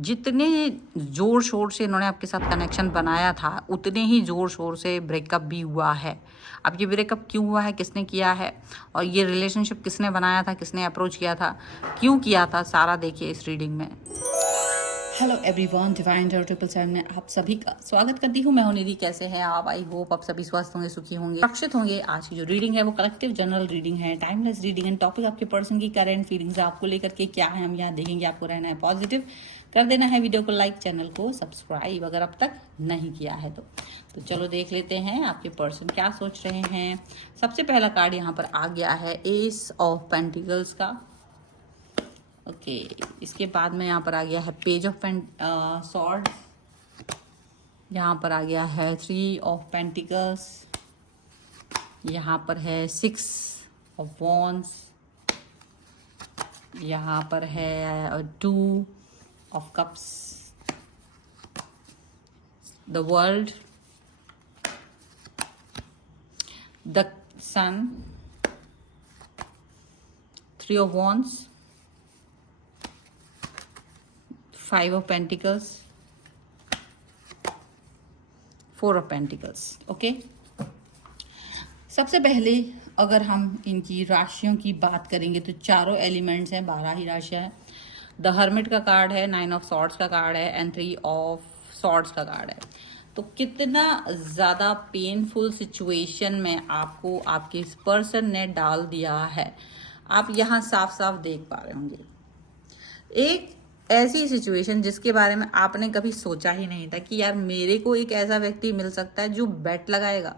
जितने ज़ोर शोर से इन्होंने आपके साथ कनेक्शन बनाया था, उतने ही ज़ोर शोर से ब्रेकअप भी हुआ है। अब ये ब्रेकअप क्यों हुआ है, किसने किया है, और ये रिलेशनशिप किसने बनाया था, किसने अप्रोच किया था, क्यों किया था, सारा देखिए इस रीडिंग में। हेलो एवरीवन, डिवाइन टैरो 777 में आप सभी का स्वागत करती हूँ। मैं हूँ निधि। कैसे हैं आप? आई होप आप सभी स्वस्थ होंगे, सुखी होंगे, सुरक्षित होंगे। आज की जो रीडिंग है वो कलेक्टिव जनरल रीडिंग है, टाइमलेस रीडिंग है। टॉपिक आपके पर्सन की करंट फीलिंग्स आपको लेकर के क्या है, हम यहाँ देखेंगे। आपको रहना है पॉजिटिव, कर देना है वीडियो को लाइक, चैनल को सब्सक्राइब अगर अब तक नहीं किया है तो चलो देख लेते हैं आपके पर्सन क्या सोच रहे हैं। सबसे पहला कार्ड यहाँ पर आ गया है एस ऑफ पेंटिकल्स का। ओके, इसके बाद में यहाँ पर आ गया है पेज ऑफ सॉर्ड, यहाँ पर आ गया है 3 ऑफ पेंटिकल्स, यहाँ पर है 6 ऑफ वॉन्ड्स, यहाँ पर है 2 of cups, the world, the sun, 3 of wands, 5 of pentacles, 4 of pentacles. Okay, सबसे पहले अगर हम इनकी राशियों की बात करेंगे तो चारों एलिमेंट्स हैं, 12 ही राशियां हैं। द हर्मिट का कार्ड है, 9 ऑफ सॉर्ड्स का कार्ड है एंड 3 ऑफ सॉर्ड्स का कार्ड है। तो कितना ज़्यादा पेनफुल सिचुएशन में आपको आपके इस पर्सन ने डाल दिया है, आप यहाँ साफ साफ देख पा रहे होंगे। एक ऐसी सिचुएशन जिसके बारे में आपने कभी सोचा ही नहीं था कि यार मेरे को एक ऐसा व्यक्ति मिल सकता है जो बेट लगाएगा।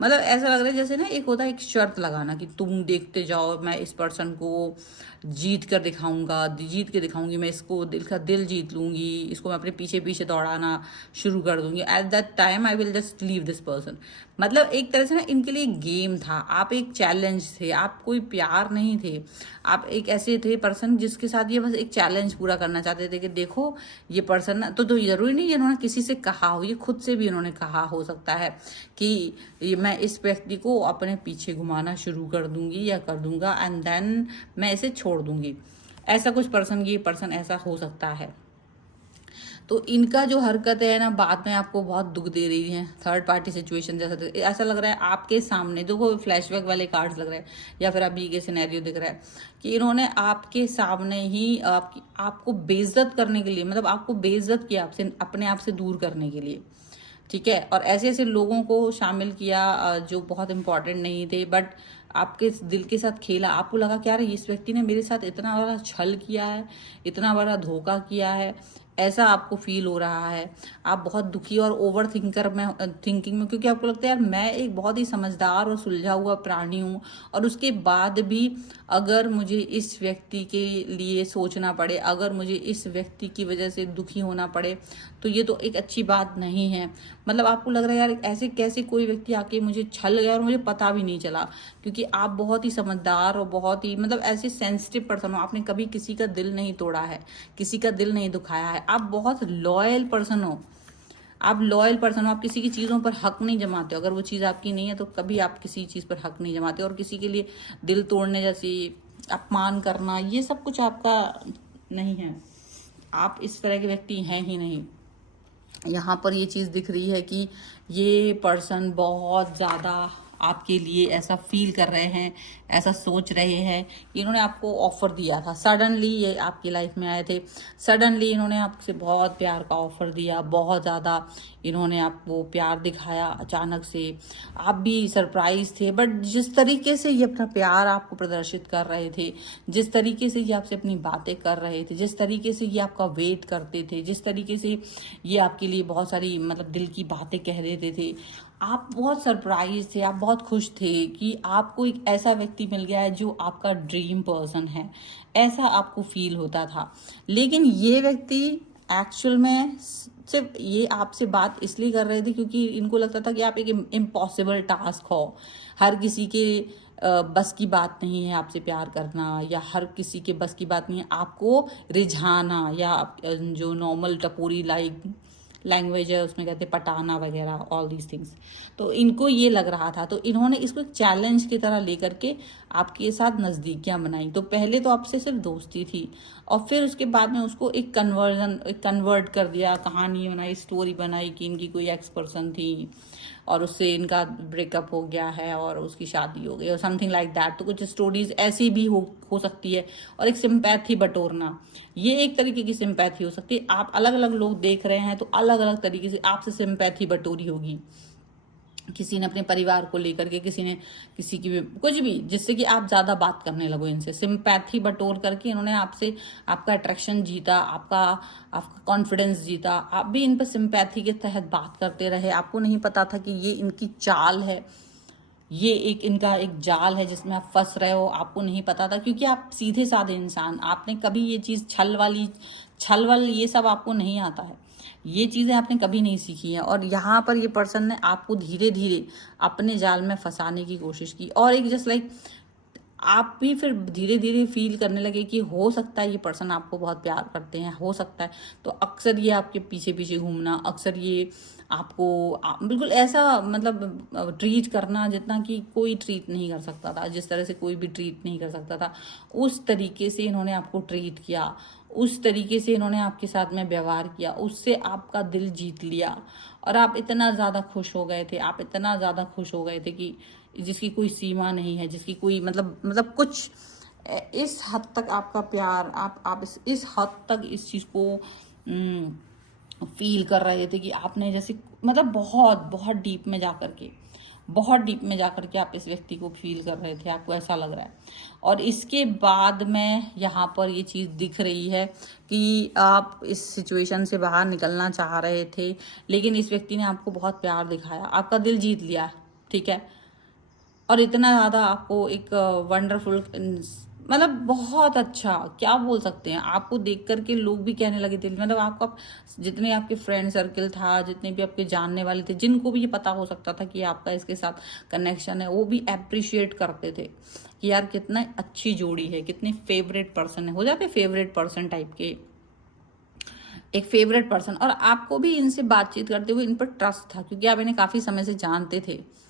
मतलब ऐसा लग रहा है जैसे ना, एक होता है एक शर्त लगाना कि तुम देखते जाओ, मैं इस पर्सन को जीत कर दिखाऊंगा, जीत के दिखाऊंगी, मैं इसको दिल का दिल जीत लूंगी, इसको मैं अपने पीछे पीछे दौड़ाना शुरू कर दूंगी। At that time I will just leave this person. मतलब एक तरह से ना इनके लिए गेम था, आप एक चैलेंज थे, आप कोई प्यार नहीं थे, आप एक ऐसे थे पर्सन जिसके साथ ये बस एक चैलेंज पूरा करना चाहते थे कि देखो ये पर्सन ना, तो जरूरी नहीं इन्होंने किसी से कहा हो, ये खुद से भी इन्होंने कहा हो सकता है कि मैं इस व्यक्ति को अपने पीछे घुमाना शुरू कर दूंगी या कर दूंगा एंड देन मैं इसे छोड़ दूंगी। ऐसा कुछ पर्सन, ये पर्सन ऐसा हो सकता है। तो इनका जो हरकत है ना, बाद में आपको बहुत दुख दे रही है। थर्ड पार्टी सिचुएशन जैसा ऐसा लग रहा है आपके सामने, देखो फ्लैशबैक वाले कार्ड्स लग रहे हैं या फिर अभी के सिनेरियो दिख रहा है कि इन्होंने आपके सामने ही आपको बेइज्जत करने के लिए, मतलब आपको बेइज्जत किया, आपसे अपने आप से दूर करने के लिए, ठीक है। और ऐसे ऐसे लोगों को शामिल किया जो बहुत इंपॉर्टेंट नहीं थे, बट आपके दिल के साथ खेला। आपको लगा कि यार इस व्यक्ति ने मेरे साथ इतना बड़ा छल किया है, इतना बड़ा धोखा किया है, ऐसा आपको फील हो रहा है। आप बहुत दुखी और ओवर थिंकिंग में, क्योंकि आपको लगता है यार मैं एक बहुत ही समझदार और सुलझा हुआ प्राणी हूँ, और उसके बाद भी अगर मुझे इस व्यक्ति के लिए सोचना पड़े, अगर मुझे इस व्यक्ति की वजह से दुखी होना पड़े, तो ये तो एक अच्छी बात नहीं है। मतलब आपको लग रहा है यार ऐसे कैसे कोई व्यक्ति आके मुझे छल गया और मुझे पता भी नहीं चला, क्योंकि आप बहुत ही समझदार और बहुत ही मतलब ऐसे सेंसिटिव पर्सन हो। आपने कभी किसी का दिल नहीं तोड़ा है, किसी का दिल नहीं दुखाया है, आप बहुत लॉयल पर्सन हो। आप लॉयल पर्सन हो, आप किसी की चीज़ों पर हक नहीं जमाते हो। अगर वो चीज़ आपकी नहीं है तो कभी आप किसी चीज़ पर हक नहीं जमाते, और किसी के लिए दिल तोड़ने जैसी, अपमान करना, ये सब कुछ आपका नहीं है। आप इस तरह के व्यक्ति हैं ही नहीं। यहाँ पर ये चीज़ दिख रही है कि ये पर्सन बहुत ज़्यादा आपके लिए ऐसा फील कर रहे हैं, ऐसा सोच रहे हैं। इन्होंने आपको ऑफर दिया था, सडनली ये आपकी लाइफ में आए थे, सडनली इन्होंने आपसे बहुत प्यार का ऑफर दिया, बहुत ज़्यादा इन्होंने आपको प्यार दिखाया अचानक से। आप भी सरप्राइज थे, बट जिस तरीके से ये अपना प्यार आपको प्रदर्शित कर रहे थे, जिस तरीके से ये आपसे अपनी बातें कर रहे थे, जिस तरीके से ये आपका वेट करते थे, जिस तरीके से ये आपके लिए बहुत सारी मतलब दिल की बातें कह देते थे, आप बहुत सरप्राइज थे, आप बहुत खुश थे कि आपको एक ऐसा व्यक्ति मिल गया है जो आपका ड्रीम पर्सन है, ऐसा आपको फील होता था। लेकिन ये व्यक्ति एक्चुअल में सिर्फ ये आपसे बात इसलिए कर रहे थे क्योंकि इनको लगता था कि आप एक इम्पॉसिबल टास्क हो। हर किसी के बस की बात नहीं है आपसे प्यार करना, या हर किसी के बस की बात नहीं है आपको रिझाना, या जो नॉर्मल टपोरी लाइक लैंग्वेज है, उसमें कहते हैं पटाना वगैरह, ऑल दीज थिंग्स। तो इनको ये लग रहा था, तो इन्होंने इसको एक चैलेंज की तरह लेकर के आपके साथ नज़दीकियाँ बनाई। तो पहले तो आपसे सिर्फ दोस्ती थी, और फिर उसके बाद में उसको एक कन्वर्ट कर दिया, कहानी बनाई, स्टोरी बनाई कि इनकी कोई एक्स पर्सन थी और उससे इनका ब्रेकअप हो गया है और उसकी शादी हो गई, और समथिंग लाइक दैट। तो कुछ स्टोरीज ऐसी भी हो सकती है। और एक सिंपैथी बटोरना, ये एक तरीके की सिंपैथी हो सकती है। आप अलग अलग लोग देख रहे हैं तो अलग अलग तरीके से आपसे सिंपैथी बटोरी होगी। किसी ने अपने परिवार को लेकर के, किसी ने किसी की भी, कुछ भी, जिससे कि आप ज़्यादा बात करने लगो इनसे। सिंपैथी बटोर करके इन्होंने आपसे आपका अट्रैक्शन जीता, आपका आपका कॉन्फिडेंस जीता। आप भी इन पर सिंपैथी के तहत बात करते रहे। आपको नहीं पता था कि ये इनकी चाल है, ये एक इनका एक जाल है जिसमें आप फंस रहे हो। आपको नहीं पता था, क्योंकि आप सीधे साधे इंसान, आपने कभी ये चीज़ छल ये सब आपको नहीं आता है। ये चीज़ें आपने कभी नहीं सीखी हैं, और यहाँ पर ये पर्सन ने आपको धीरे धीरे अपने जाल में फंसाने की कोशिश की। और एक जस्ट लाइक आप भी फिर धीरे धीरे फील करने लगे कि हो सकता है ये पर्सन आपको बहुत प्यार करते हैं, हो सकता है। तो अक्सर ये आपके पीछे पीछे घूमना, अक्सर ये आपको बिल्कुल ऐसा मतलब ट्रीट करना जितना कि कोई ट्रीट नहीं कर सकता था, जिस तरह से कोई भी ट्रीट नहीं कर सकता था, उस तरीके से इन्होंने आपको ट्रीट किया, उस तरीके से इन्होंने आपके साथ में व्यवहार किया, उससे आपका दिल जीत लिया। और आप इतना ज़्यादा खुश हो गए थे, आप इतना ज़्यादा खुश हो गए थे कि जिसकी कोई सीमा नहीं है, जिसकी कोई मतलब कुछ इस हद तक आपका प्यार, आप इस हद तक इस चीज़ को फील कर रहे थे कि आपने जैसे मतलब बहुत बहुत डीप में जा कर के, बहुत डीप में जा कर के आप इस व्यक्ति को फील कर रहे थे, आपको ऐसा लग रहा है। और इसके बाद में यहाँ पर ये चीज़ दिख रही है कि आप इस सिचुएशन से बाहर निकलना चाह रहे थे, लेकिन इस व्यक्ति ने आपको बहुत प्यार दिखाया, आपका दिल जीत लिया, ठीक है। और इतना ज़्यादा आपको एक वंडरफुल, मतलब बहुत अच्छा, क्या बोल सकते हैं, आपको देख करके लोग भी कहने लगे थे, मतलब आपका जितने आपके फ्रेंड सर्कल था, जितने भी आपके जानने वाले थे, जिनको भी ये पता हो सकता था कि आपका इसके साथ कनेक्शन है, वो भी अप्रिशिएट करते थे कि यार कितना अच्छी जोड़ी है, कितनी फेवरेट पर्सन है, हो जाते फेवरेट पर्सन टाइप के, एक फेवरेट पर्सन। और आपको भी इनसे बातचीत करते हुए इन पर ट्रस्ट था, क्योंकि आप इन्हें काफ़ी समय से जानते थे।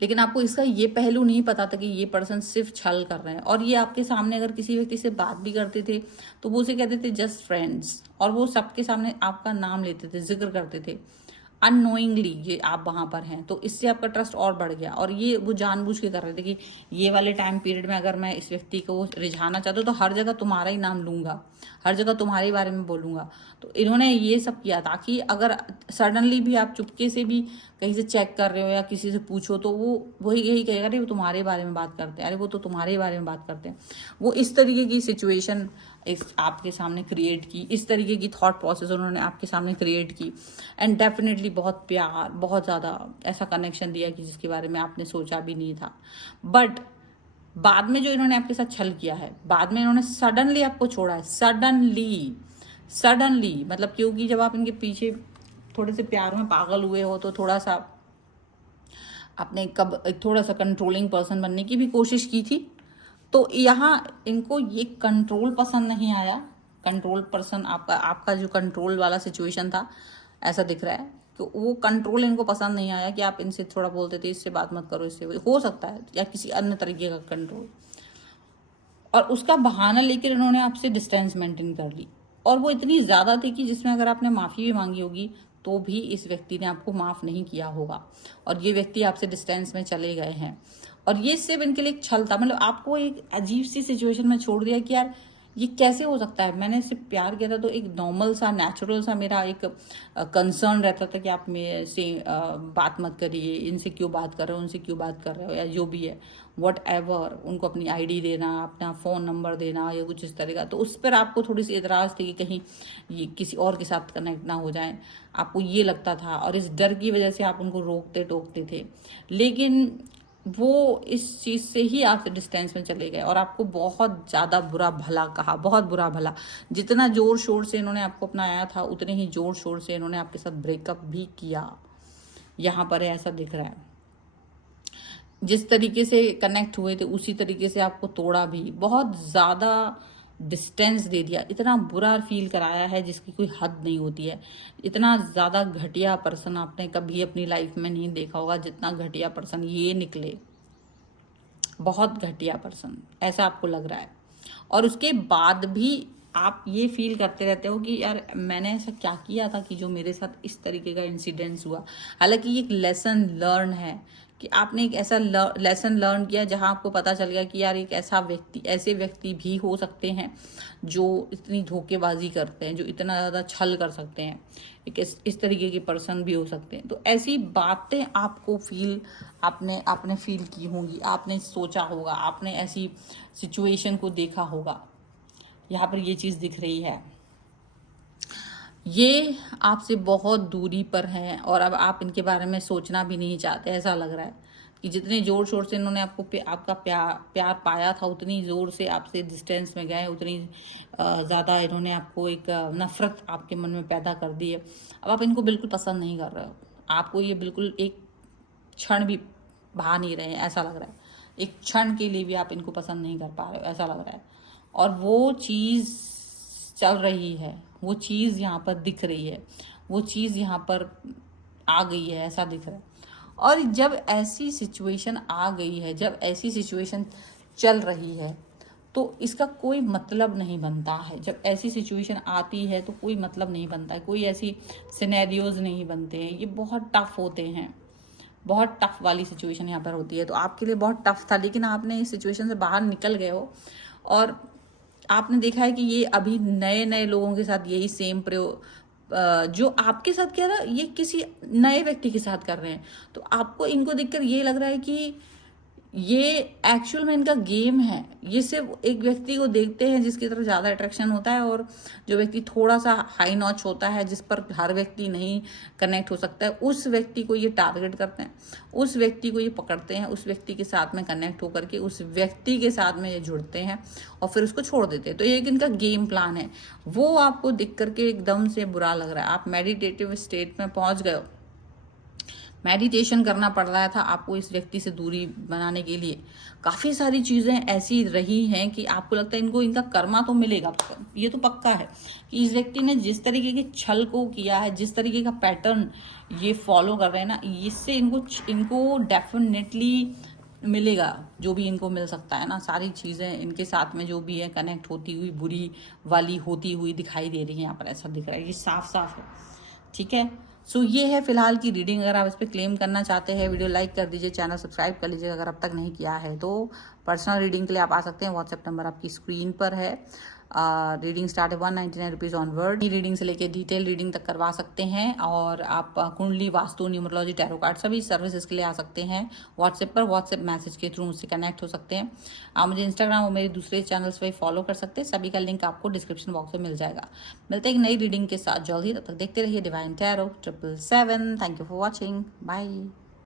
लेकिन आपको इसका ये पहलू नहीं पता था कि ये पर्सन सिर्फ छल कर रहे हैं। और ये आपके सामने अगर किसी व्यक्ति से बात भी करते थे तो वो उसे कहते थे जस्ट फ्रेंड्स, और वो सबके सामने आपका नाम लेते थे, जिक्र करते थे अननोइंगली ये आप वहाँ पर हैं। तो इससे आपका ट्रस्ट और बढ़ गया। और ये वो जानबूझ के कर रहे थे कि ये वाले टाइम पीरियड में अगर मैं इस व्यक्ति को रिझाना चाहता हूँ तो हर जगह तुम्हारा ही नाम लूँगा, हर जगह तुम्हारे बारे में बोलूँगा। तो इन्होंने ये सब किया ताकि अगर सडनली भी आप चुपके से भी कहीं से चेक कर रहे हो या किसी से पूछो तो वो वही यही कहेगा, अरे वो तुम्हारे बारे में बात करते हैं, अरे वो तो तुम्हारे बारे में बात करते हैं। वो इस तरीके की सिचुएशन आपके सामने क्रिएट की, इस तरीके की थॉट प्रोसेस उन्होंने आपके सामने क्रिएट की। एंड डेफिनेटली बहुत प्यार, बहुत ज़्यादा ऐसा कनेक्शन दिया कि जिसके बारे में आपने सोचा भी नहीं था। बट बाद में जो इन्होंने आपके साथ छल किया है, बाद में इन्होंने सडनली आपको छोड़ा है, सडनली मतलब, क्योंकि जब आप इनके पीछे थोड़े से प्यार में पागल हुए हो तो थोड़ा सा आपने थोड़ा सा कंट्रोलिंग पर्सन बनने की भी कोशिश की थी। तो यहाँ इनको ये कंट्रोल पसंद नहीं आया, कंट्रोल पर्सन आपका जो कंट्रोल वाला सिचुएशन था, ऐसा दिख रहा है। तो वो कंट्रोल इनको पसंद नहीं आया कि आप इनसे थोड़ा बोलते थे इससे बात मत करो, इससे हो सकता है, या किसी अन्य तरीके का कंट्रोल। और उसका बहाना लेकर इन्होंने आपसे डिस्टेंस मेंटेन कर ली। और वो इतनी ज़्यादा थी कि जिसमें अगर आपने माफ़ी भी मांगी होगी तो भी इस व्यक्ति ने आपको माफ़ नहीं किया होगा। और ये व्यक्ति आपसे डिस्टेंस में चले गए हैं। और ये सिर्फ इनके लिए एक छल था, मतलब आपको एक अजीब सी सिचुएशन में छोड़ दिया कि यार ये कैसे हो सकता है। मैंने सिर्फ प्यार किया था तो एक नॉर्मल सा, नेचुरल सा मेरा एक कंसर्न रहता था कि आप मेरे से बात मत करिए, इनसे क्यों बात कर रहे हो, उनसे क्यों बात कर रहे हो, या जो भी है वट एवर, उनको अपनी आईडी देना, अपना फ़ोन नंबर देना या कुछ इस तरह का। तो उस पर आपको थोड़ी सी एतराज़ थी कि कहीं ये किसी और के साथ कनेक्ट ना हो जाए, आपको ये लगता था। और इस डर की वजह से आप उनको रोकते टोकते थे। लेकिन वो इस चीज़ से ही आपसे डिस्टेंस में चले गए और आपको बहुत ज़्यादा बुरा भला कहा, बहुत बुरा भला। जितना ज़ोर शोर से इन्होंने आपको अपनाया था उतने ही ज़ोर शोर से इन्होंने आपके साथ ब्रेकअप भी किया। यहाँ पर ऐसा दिख रहा है, जिस तरीके से कनेक्ट हुए थे उसी तरीके से आपको तोड़ा भी। बहुत ज़्यादा डिस्टेंस दे दिया, इतना बुरा फील कराया है जिसकी कोई हद नहीं होती है। इतना ज़्यादा घटिया पर्सन आपने कभी अपनी लाइफ में नहीं देखा होगा जितना घटिया पर्सन ये निकले। बहुत घटिया पर्सन ऐसा आपको लग रहा है, और उसके बाद भी आप ये फील करते रहते हो कि यार मैंने ऐसा क्या किया था कि जो मेरे साथ इस तरीके का इंसिडेंस हुआ। हालांकि ये एक लेसन लर्न है कि आपने एक ऐसा लेसन लर्न किया जहां आपको पता चल गया कि यार एक ऐसे व्यक्ति भी हो सकते हैं जो इतनी धोखेबाजी करते हैं, जो इतना ज़्यादा छल कर सकते हैं। एक इस तरीके के पर्सन भी हो सकते हैं। तो ऐसी बातें आपको आपने फील की होंगी, आपने सोचा होगा, आपने ऐसी सिचुएशन को देखा होगा। यहाँ पर ये चीज़ दिख रही है, ये आपसे बहुत दूरी पर हैं और अब आप इनके बारे में सोचना भी नहीं चाहते। ऐसा लग रहा है कि जितने ज़ोर शोर से इन्होंने आपका प्यार पाया था, उतनी ज़ोर से आपसे डिस्टेंस में गए, उतनी ज़्यादा इन्होंने आपको एक नफ़रत आपके मन में पैदा कर दी है। अब आप इनको बिल्कुल पसंद नहीं कर रहे हो, आपको ये बिल्कुल एक क्षण भी भा नहीं रहे हैं, ऐसा लग रहा है। एक क्षण के लिए भी आप इनको पसंद नहीं कर पा रहे हो, ऐसा लग रहा है। और वो चीज़ चल रही है, वो चीज़ यहाँ पर दिख रही है, वो चीज़ यहाँ पर आ गई है, ऐसा दिख रहा है। और जब ऐसी सिचुएशन आ गई है, जब ऐसी सिचुएशन चल रही है, तो इसका कोई मतलब नहीं बनता है। जब ऐसी सिचुएशन आती है तो कोई मतलब नहीं बनता है, कोई ऐसी सिनेरियोज नहीं बनते हैं। ये बहुत टफ होते हैं, बहुत टफ वाली सिचुएशन यहाँ पर होती है। तो आपके लिए बहुत टफ था, लेकिन आपने इस सिचुएशन से बाहर निकल गए हो और आपने देखा है कि ये अभी नए नए लोगों के साथ यही सेम प्रयोग जो आपके साथ कह रहा है, ये किसी नए व्यक्ति के साथ कर रहे हैं। तो आपको इनको देखकर ये लग रहा है कि ये एक्चुअल में इनका गेम है। ये सिर्फ एक व्यक्ति को देखते हैं जिसकी तरफ ज़्यादा अट्रैक्शन होता है, और जो व्यक्ति थोड़ा सा हाई नॉच होता है, जिस पर हर व्यक्ति नहीं कनेक्ट हो सकता है, उस व्यक्ति को ये टारगेट करते हैं, उस व्यक्ति को ये पकड़ते हैं, उस व्यक्ति के साथ में कनेक्ट होकर के उस व्यक्ति के साथ में ये जुड़ते हैं और फिर उसको छोड़ देते हैं। तो ये एक इनका गेम प्लान है। वो आपको दिख करके एकदम से बुरा लग रहा है। आप मेडिटेटिव स्टेट में पहुँच गए हो, मेडिटेशन करना पड़ रहा था आपको इस व्यक्ति से दूरी बनाने के लिए। काफ़ी सारी चीज़ें ऐसी रही हैं कि आपको लगता है इनका कर्मा तो मिलेगा, ये तो पक्का है कि इस व्यक्ति ने जिस तरीके के छल को किया है, जिस तरीके का पैटर्न ये फॉलो कर रहे हैं ना, इससे इनको डेफिनेटली मिलेगा जो भी इनको मिल सकता है ना। सारी चीज़ें इनके साथ में जो भी है कनेक्ट होती हुई, बुरी वाली होती हुई दिखाई दे रही है। यहाँ पर ऐसा दिख रहा है, ये साफ साफ है। ठीक है, सो ये है फिलहाल की रीडिंग। अगर आप इस पर क्लेम करना चाहते हैं, वीडियो लाइक कर दीजिए, चैनल सब्सक्राइब कर लीजिए अगर अब तक नहीं किया है। तो पर्सनल रीडिंग के लिए आप आ सकते हैं, व्हाट्सएप नंबर आपकी स्क्रीन पर है। रीडिंग स्टार्ट है 199 रुपीज़ ऑनवर्ड। रीडिंग से लेके डिटेल रीडिंग तक करवा सकते हैं, और आप कुंडली, वास्तु, न्यूमरोलॉजी, टैरो कार्ड सभी सर्विसेज के लिए आ सकते हैं व्हाट्सएप पर। व्हाट्सएप मैसेज के थ्रू मुझसे कनेक्ट हो सकते हैं। आप मुझे इंस्टाग्राम और मेरे दूसरे चैनल्स पर फॉलो कर सकते हैं, सभी का लिंक आपको डिस्क्रिप्शन बॉक्स में मिल जाएगा। मिलते हैं एक नई रीडिंग के साथ जल्द ही, तब तक देखते रहिए divine tarot 777। Thank you for watching, bye.